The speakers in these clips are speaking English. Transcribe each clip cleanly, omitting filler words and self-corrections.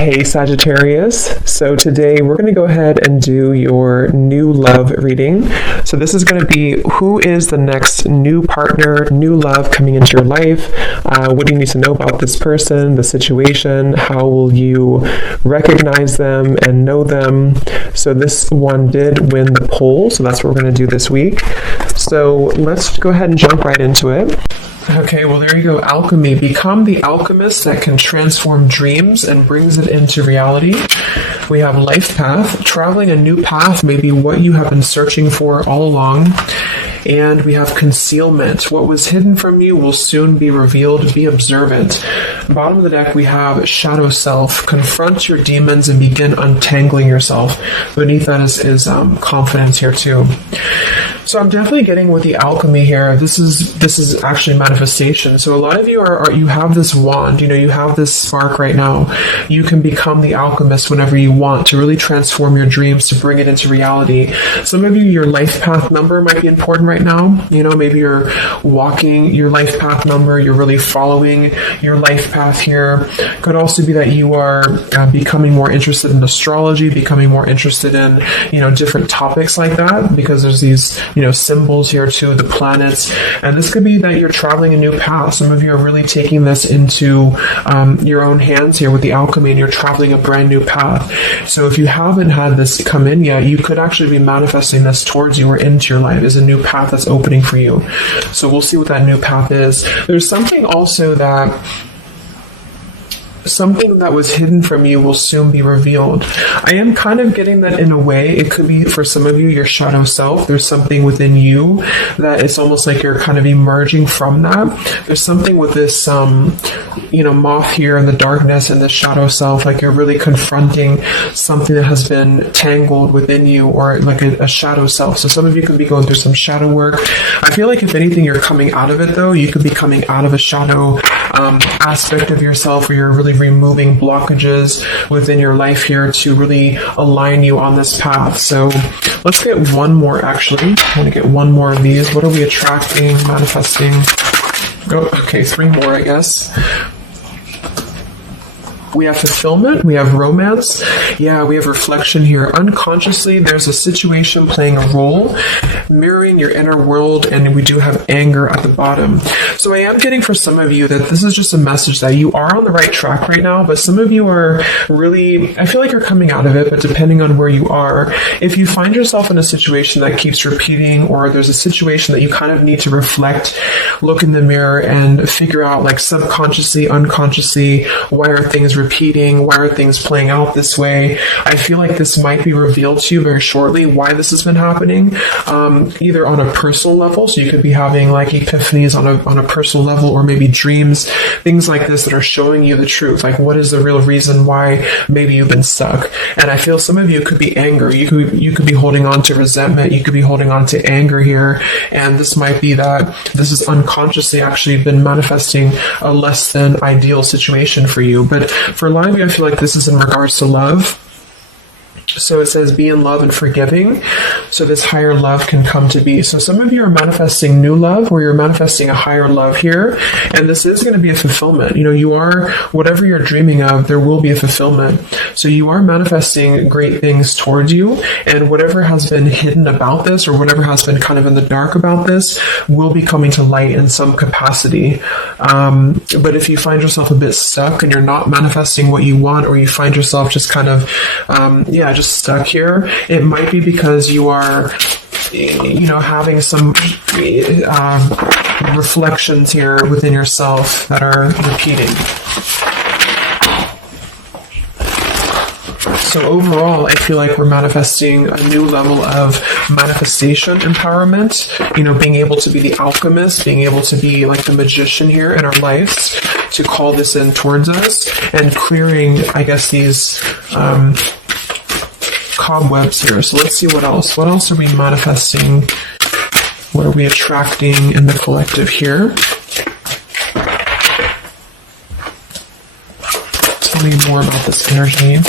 Hey Sagittarius, so today we're going to go ahead and do your new love reading. So this is going to be who is the next new partner, new love coming into your life. What do you need to know about this person, the situation? How will you recognize them and know them? So this one did win the poll, so that's what we're going to do this week. So let's go ahead and jump right into it. Okay, well, there you go. Alchemy. Become the alchemist that can transform dreams and brings it into reality. We have life path. Traveling a new path may be what you have been searching for all along. And we have concealment. What was hidden from you will soon be revealed. Be observant. Bottom of the deck, we have shadow self. Confront your demons and begin untangling yourself. Beneath that is confidence here too. So I'm definitely getting with the alchemy here. This is actually manifestation. So a lot of you you have this wand, you have this spark right now. You can become the alchemist whenever you want to really transform your dreams, to bring it into reality. Some of you, your life path number might be important right now. Maybe you're walking your life path number, you're really following your life path here. Could also be that you are becoming more interested in astrology, becoming more interested in, different topics like that, because there's these, symbols here too, the planets. And this could be that you're traveling a new path. Some of you are really taking this into your own hands here with the alchemy, and you're traveling a brand new path. So if you haven't had this come in yet, you could actually be manifesting this towards you or into your life as a new path that's opening for you. So we'll see what that new path is. There's something also something that was hidden from you will soon be revealed. I am kind of getting that in a way. It could be for some of you, your shadow self. There's something within you that it's almost like you're kind of emerging from that. There's something with this, moth here in the darkness and the shadow self, like you're really confronting something that has been tangled within you, or like a shadow self. So some of you could be going through some shadow work. I feel like if anything, you're coming out of it though. You could be coming out of a shadow aspect of yourself where you're really removing blockages within your life here to really align you on this path. So let's get one more actually. I want to get one more of these. What are we attracting, manifesting? Oh, okay, three more, I guess. We have fulfillment, we have romance, we have reflection here. Unconsciously, there's a situation playing a role, mirroring your inner world, and we do have anger at the bottom. So I am getting for some of you that this is just a message that you are on the right track right now, but some of you are really, I feel like you're coming out of it, but depending on where you are, if you find yourself in a situation that keeps repeating, or there's a situation that you kind of need to reflect, look in the mirror and figure out, like subconsciously, unconsciously, why are things repeating? Why are things playing out this way? I feel like this might be revealed to you very shortly why this has been happening, either on a personal level, so you could be having like epiphanies on a personal level, or maybe dreams, things like this that are showing you the truth, like what is the real reason why maybe you've been stuck. And I feel some of you could be anger, you could be holding on to resentment, you could be holding on to anger here, and this might be that this is unconsciously actually been manifesting a less than ideal situation for you. But for a lot of you, I feel like this is in regards to love. So it says be in love and forgiving, so this higher love can come to be. So some of you are manifesting new love, or you're manifesting a higher love here, and this is going to be a fulfillment. You are, whatever you're dreaming of, there will be a fulfillment. So you are manifesting great things towards you, and whatever has been hidden about this, or whatever has been kind of in the dark about this, will be coming to light in some capacity. But if you find yourself a bit stuck and you're not manifesting what you want, or you find yourself just kind of just stuck here, it might be because you are having some reflections here within yourself that are repeating. So overall, I feel like we're manifesting a new level of manifestation empowerment, being able to be the alchemist, being able to be like the magician here in our lives, to call this in towards us, and clearing, I guess, these cobwebs here. So let's see what else. What else are we manifesting? What are we attracting in the collective here? Tell me more about this energy.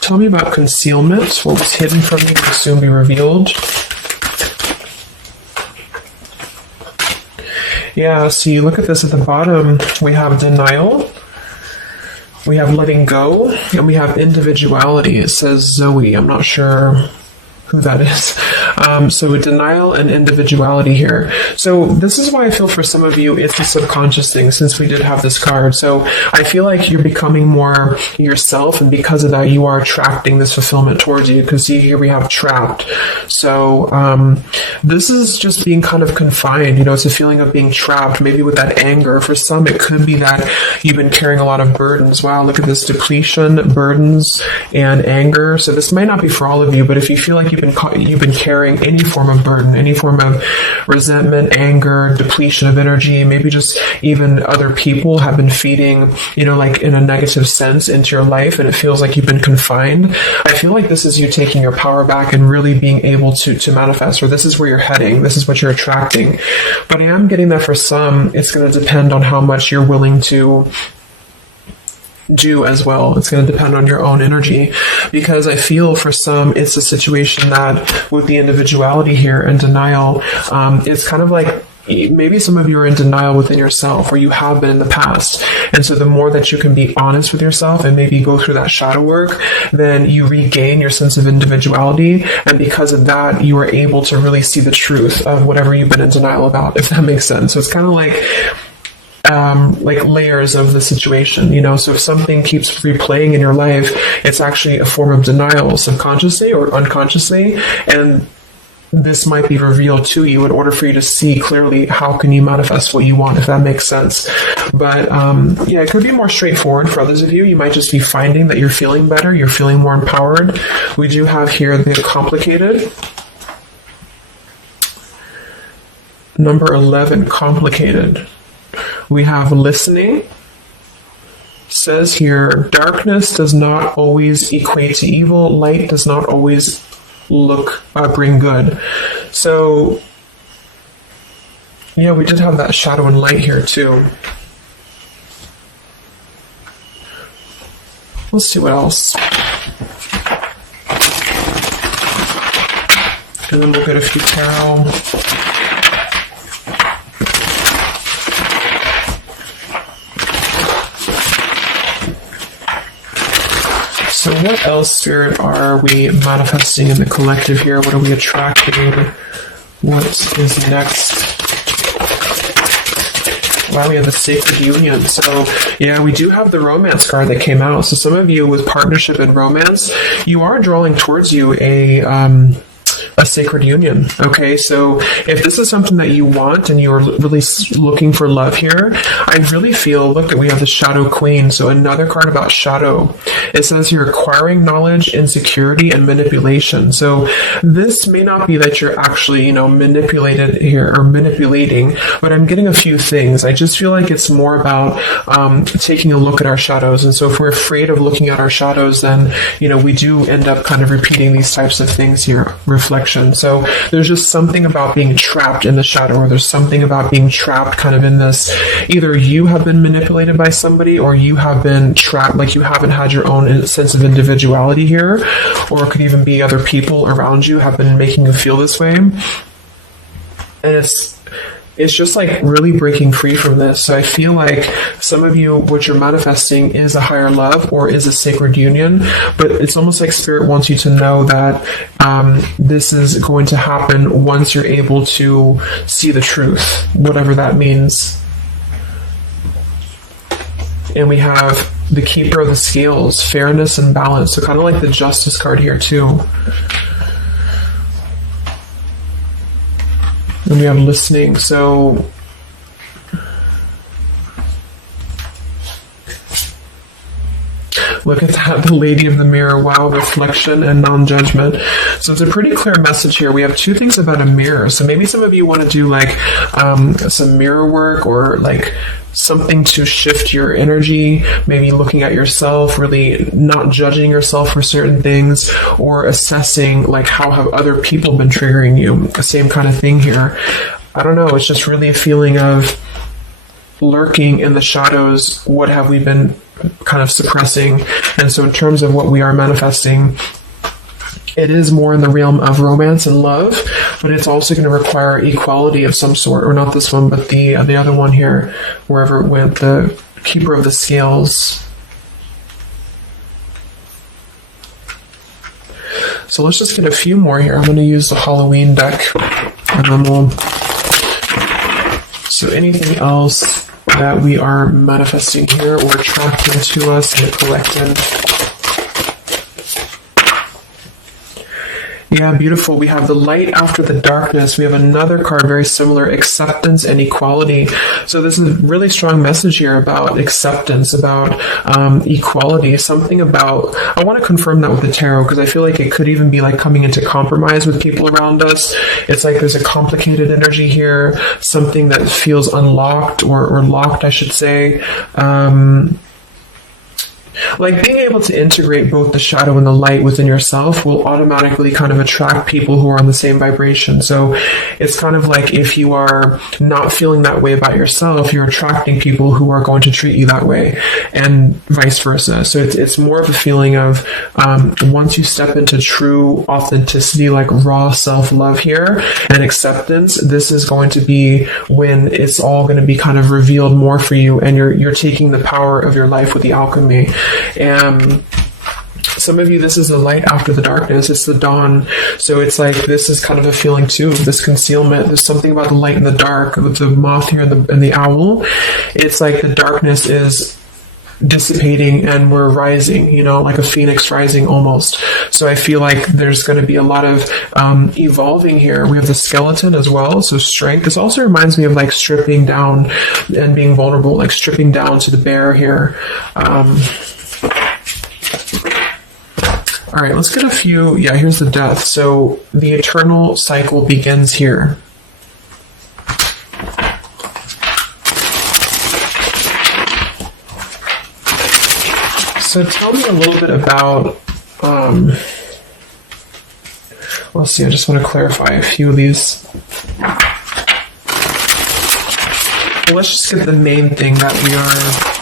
Tell me about concealment. What was hidden from you will soon be revealed. Yeah, so you look at this at the bottom, we have denial, we have letting go, and we have individuality. It says Zoe. I'm not sure who that is. So denial and individuality here. So this is why I feel for some of you it's a subconscious thing, since we did have this card. So I feel like you're becoming more yourself, and because of that you are attracting this fulfillment towards you, because see, here we have trapped. So this is just being kind of confined, you know, it's a feeling of being trapped, maybe with that anger. For some it could be that you've been carrying a lot of burdens. Wow, look at this: depletion, burdens, and anger. So this might not be for all of you, but if you feel like you've been carrying any form of burden, any form of resentment, anger, depletion of energy, maybe just even other people have been feeding, you know, like in a negative sense into your life, and it feels like you've been confined. I feel like this is you taking your power back and really being able to manifest, or this is where you're heading, this is what you're attracting. But I am getting that for some, it's going to depend on how much you're willing to do as well. It's going to depend on your own energy, because I feel for some it's a situation that with the individuality here and denial, it's kind of like maybe some of you are in denial within yourself, or you have been in the past. And so the more that you can be honest with yourself and maybe go through that shadow work, then you regain your sense of individuality. And because of that, you are able to really see the truth of whatever you've been in denial about, if that makes sense. So it's kind of like layers of the situation, you know. So if something keeps replaying in your life, it's actually a form of denial, subconsciously or unconsciously, and this might be revealed to you in order for you to see clearly how can you manifest what you want, if that makes sense. But yeah, it could be more straightforward for others of you. You might just be finding that you're feeling better, you're feeling more empowered. We do have here the complicated. Number 11, complicated. We have listening. Says here, darkness does not always equate to evil. Light does not always bring good. So, yeah, we did have that shadow and light here too. Let's see what else. And then we'll get a few tarot. So what else, Spirit, are we manifesting in the collective here? What are we attracting? What is next? Wow, we have the sacred union. So yeah, we do have the romance card that came out. So some of you with partnership and romance, you are drawing towards you a sacred union. Okay, so if this is something that you want and you're really looking for love here, I really feel, look, we have the Shadow Queen. So another card about shadow. It says here, acquiring knowledge, insecurity, and manipulation. So this may not be that you're actually, you know, manipulated here or manipulating, but I'm getting a few things. I just feel like it's more about taking a look at our shadows. And so if we're afraid of looking at our shadows, then, you know, we do end up kind of repeating these types of things here, reflection. So there's just something about being trapped in the shadow, or there's something about being trapped kind of in this, either you have been manipulated by somebody, or you have been trapped, like you haven't had your own sense of individuality here, or it could even be other people around you have been making you feel this way. And it's just like really breaking free from this. So I feel like some of you, what you're manifesting is a higher love or is a sacred union, but it's almost like Spirit wants you to know that this is going to happen once you're able to see the truth, whatever that means. And we have the Keeper of the Scales, fairness and balance. So kind of like the Justice card here too. And we have listening. So look at that, the Lady of the Mirror. Wow, reflection and non-judgment. So it's a pretty clear message here. We have two things about a mirror. So maybe some of you want to do like some mirror work, or like something to shift your energy, maybe looking at yourself, really not judging yourself for certain things, or assessing like how have other people been triggering you. The same kind of thing here. I don't know, it's just really a feeling of lurking in the shadows. What have we been kind of suppressing? And so in terms of what we are manifesting, it is more in the realm of romance and love, but it's also going to require equality of some sort, or not this one, but the other one here, wherever it went, the Keeper of the Scales. So let's just get a few more here. I'm going to use the Halloween deck, and then we'll... So anything else that we are manifesting here or attracting to us in the collective? Yeah, beautiful. We have the light after the darkness. We have another card very similar, acceptance and equality. So this is a really strong message here about acceptance, about equality, something about, I want to confirm that with the tarot because I feel like it could even be like coming into compromise with people around us. It's like there's a complicated energy here, something that feels unlocked or locked, I should say. Like being able to integrate both the shadow and the light within yourself will automatically kind of attract people who are on the same vibration. So it's kind of like if you are not feeling that way about yourself, you're attracting people who are going to treat you that way, and vice versa. So it's more of a feeling of once you step into true authenticity, like raw self-love here and acceptance, this is going to be when it's all going to be kind of revealed more for you, and you're taking the power of your life with the alchemy. Some of you, this is the light after the darkness. It's the dawn. So it's like this is kind of a feeling too of this concealment. There's something about the light and the dark with the moth here and the owl. It's like the darkness is dissipating and we're rising, you know, like a phoenix rising almost. So I feel like there's going to be a lot of evolving here. We have the skeleton as well, so strength. This also reminds me of like stripping down and being vulnerable, like stripping down to the bare here. All right, let's get a few. Yeah, here's the death. So the eternal cycle begins here. So tell me a little bit about, let's see, I just want to clarify a few of these. Let's just get the main thing that we are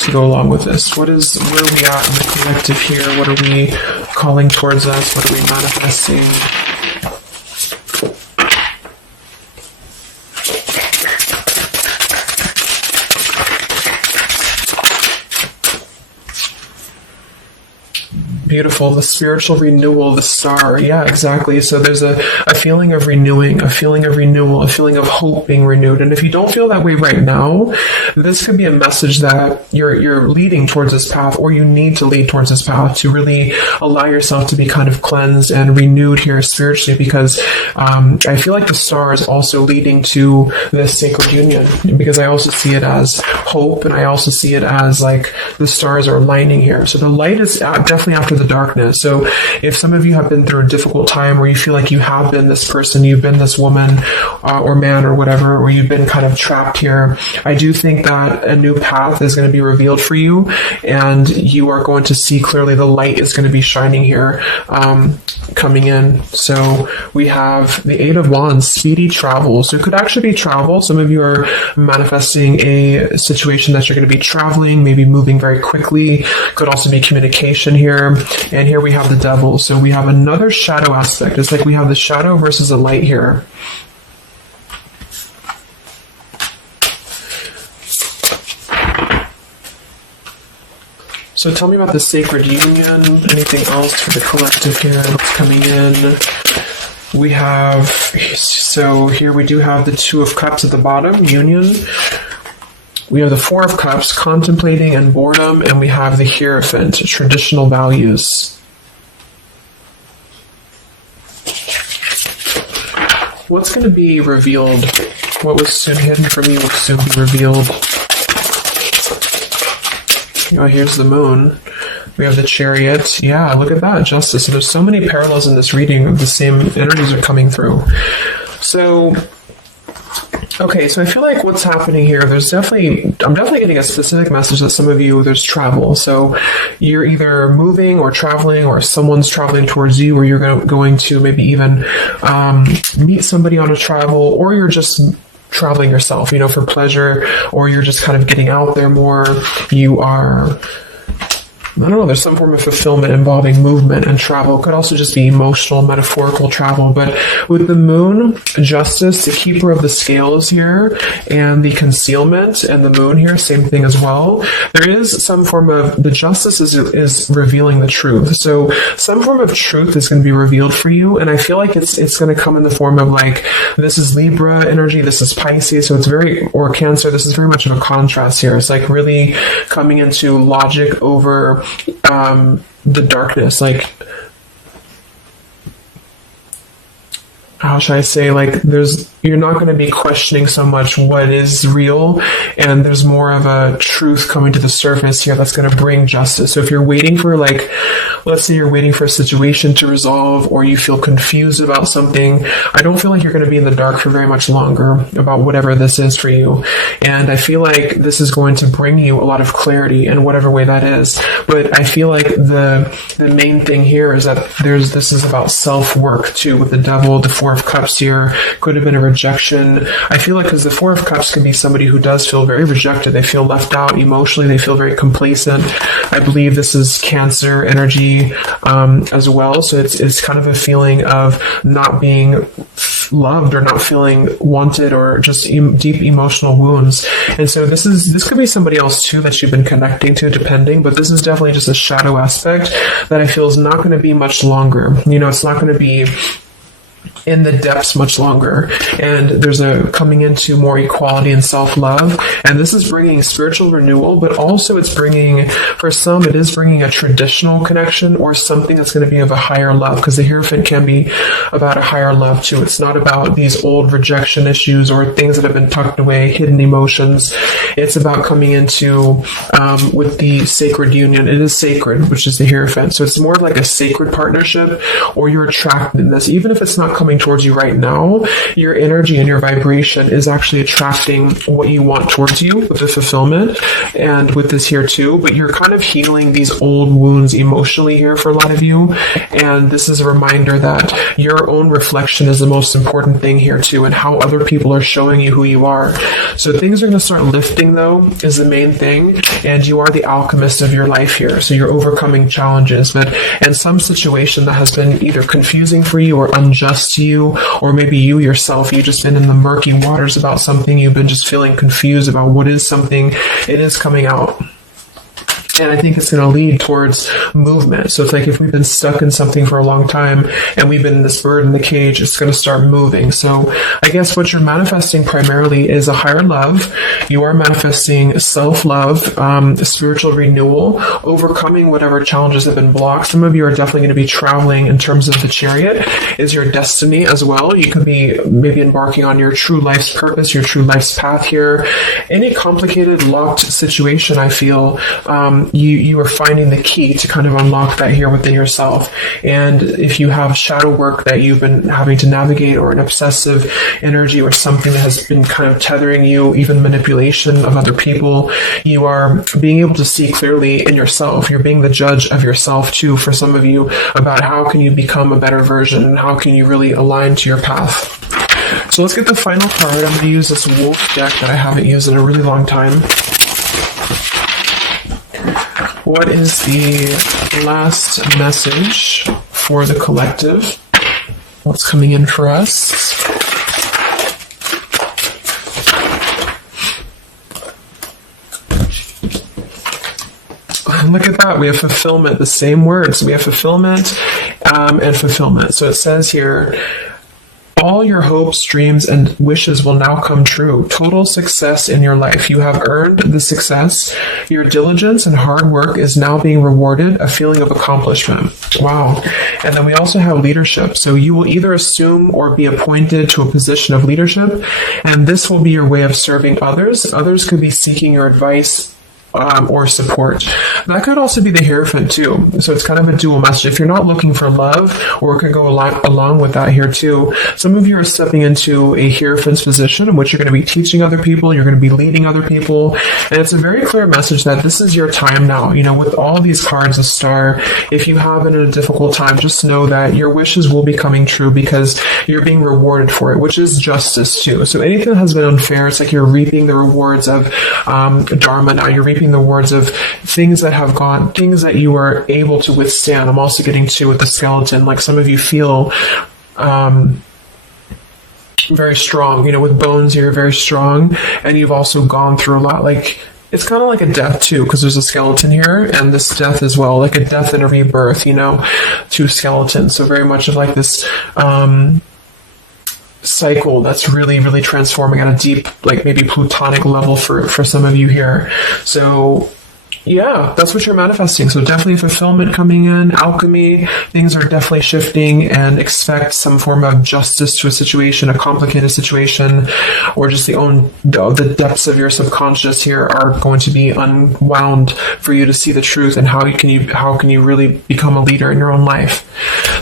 to go along with this. Where are we at in the collective here? What are we calling towards us? What are we manifesting? Beautiful. The spiritual renewal, the star. Yeah, exactly. So there's a feeling of renewing, a feeling of renewal, a feeling of hope being renewed. And if you don't feel that way right now, this could be a message that you're leading towards this path, or you need to lead towards this path to really allow yourself to be kind of cleansed and renewed here spiritually, because I feel like the star is also leading to this sacred union, because I also see it as hope, and I also see it as like the stars are aligning here. So the light is definitely after the darkness. So if some of you have been through a difficult time where you feel like you have been this person, you've been this woman or man or whatever, or you've been kind of trapped here, I do think that a new path is going to be revealed for you, and you are going to see clearly the light is going to be shining here, coming in. So we have the Eight of Wands, speedy travel. So it could actually be travel. Some of you are manifesting a situation that you're going to be traveling, maybe moving very quickly. Could also be communication here. And here we have the devil. So we have another shadow aspect. It's like we have the shadow versus the light here. So tell me about the sacred union. Anything else for the collective here that's coming in? We have, so here we do have the Two of Cups at the bottom, union. We have the Four of Cups, contemplating and boredom, and we have the Hierophant, traditional values. What's going to be revealed? What was soon hidden from you will soon be revealed. Oh, here's the Moon. We have the Chariot. Yeah, look at that, Justice. So there's so many parallels in this reading of the same energies are coming through. So, okay, so I feel like what's happening here, I'm definitely getting a specific message that some of you, there's travel. So you're either moving or traveling, or someone's traveling towards you, or you're going to maybe even meet somebody on a travel, or you're just traveling yourself, for pleasure, or you're just kind of getting out there more. You are I don't know, there's some form of fulfillment involving movement and travel. It could also just be emotional, metaphorical travel. But with the moon, justice, the keeper of the scales here, and the concealment, and the moon here, same thing as well. There is some form of, the justice is revealing the truth. So some form of truth is going to be revealed for you. And I feel like it's going to come in the form of like, this is Libra energy, this is Pisces. So it's very, or Cancer, this is very much of a contrast here. It's like really coming into logic over the darkness. Like, how should I say, like, you're not going to be questioning so much what is real, and there's more of a truth coming to the surface here that's going to bring justice. So if you're waiting for, like, let's say you're waiting for a situation to resolve, or you feel confused about something, I don't feel like you're going to be in the dark for very much longer about whatever this is for you. And I feel like this is going to bring you a lot of clarity in whatever way that is. But I feel like the main thing here is that this is about self-work too, with the devil, the Four of Cups here, could have been a rejection. I feel like, because the Four of Cups can be somebody who does feel very rejected. They feel left out emotionally. They feel very complacent. I believe this is Cancer energy as well. So it's kind of a feeling of not being loved or not feeling wanted, or just deep emotional wounds. And so this could be somebody else too that you've been connecting to, depending, but this is definitely just a shadow aspect that I feel is not going to be much longer. It's not going to be in the depths much longer, and there's a coming into more equality and self-love, and this is bringing spiritual renewal, but also it's bringing, for some, it is bringing a traditional connection or something that's going to be of a higher love, because the Hierophant can be about a higher love too. It's not about these old rejection issues or things that have been tucked away, hidden emotions. It's about coming into with the sacred union. It is sacred, which is the Hierophant, so it's more like a sacred partnership, or you're attracted in this, even if it's not coming towards you right now, your energy and your vibration is actually attracting what you want towards you with the fulfillment, and with this here too. But you're kind of healing these old wounds emotionally here for a lot of you, and this is a reminder that your own reflection is the most important thing here too, and how other people are showing you who you are. So things are going to start lifting though, is the main thing, and you are the alchemist of your life here, so you're overcoming challenges. But in some situation that has been either confusing for you or unjust to you, or maybe you yourself, you've just been in the murky waters about something, you've been just feeling confused about what is something, it is coming out. And I think it's going to lead towards movement. So it's like if we've been stuck in something for a long time and we've been in this bird in the cage, it's going to start moving. So I guess what you're manifesting primarily is a higher love. You are manifesting self-love, spiritual renewal, overcoming whatever challenges have been blocked. Some of you are definitely going to be traveling in terms of the chariot is your destiny as well. You could be maybe embarking on your true life's purpose, your true life's path here. Any complicated, locked situation, I feel, you are finding the key to kind of unlock that here within yourself. And if you have shadow work that you've been having to navigate, or an obsessive energy, or something that has been kind of tethering you, even manipulation of other people, you are being able to see clearly in yourself. You're being the judge of yourself too, for some of you, about how can you become a better version, and how can you really align to your path. So let's get the final card. I'm going to use this wolf deck that I haven't used in a really long time. What is the last message for the collective? What's coming in for us? Look at that. We have fulfillment, the same words. We have fulfillment and fulfillment. So it says here, all your hopes, dreams, and wishes will now come true. Total success in your life. You have earned the success. Your diligence and hard work is now being rewarded, a feeling of accomplishment. Wow. And then we also have leadership. So you will either assume or be appointed to a position of leadership, and this will be your way of serving others. Others could be seeking your advice or support. That could also be the Hierophant too. So it's kind of a dual message. If you're not looking for love, or it could go along with that here too. Some of you are stepping into a Hierophant's position in which you're going to be teaching other people, you're going to be leading other people, and it's a very clear message that this is your time now. With all these cards, a star, if you have been in a difficult time, just know that your wishes will be coming true because you're being rewarded for it, which is justice too. So anything that has been unfair, it's like you're reaping the rewards of Dharma now. You're reaping reaping the rewards of things that you are able to withstand. I'm also getting to with the skeleton, like some of you feel very strong, with bones, you're very strong, and you've also gone through a lot. Like, it's kind of like a death too, because there's a skeleton here, and this death as well, like a death and a rebirth, to skeletons. So very much of like this cycle that's really, really transforming at a deep, like maybe plutonic level for some of you here. So yeah, that's what you're manifesting. So definitely fulfillment coming in, alchemy, things are definitely shifting, and expect some form of justice to a situation, a complicated situation, or just the depths of your subconscious here are going to be unwound for you to see the truth, and how can you really become a leader in your own life.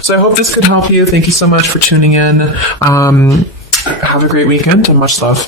So I hope this could help you. Thank you so much for tuning in. Have a great weekend and much love.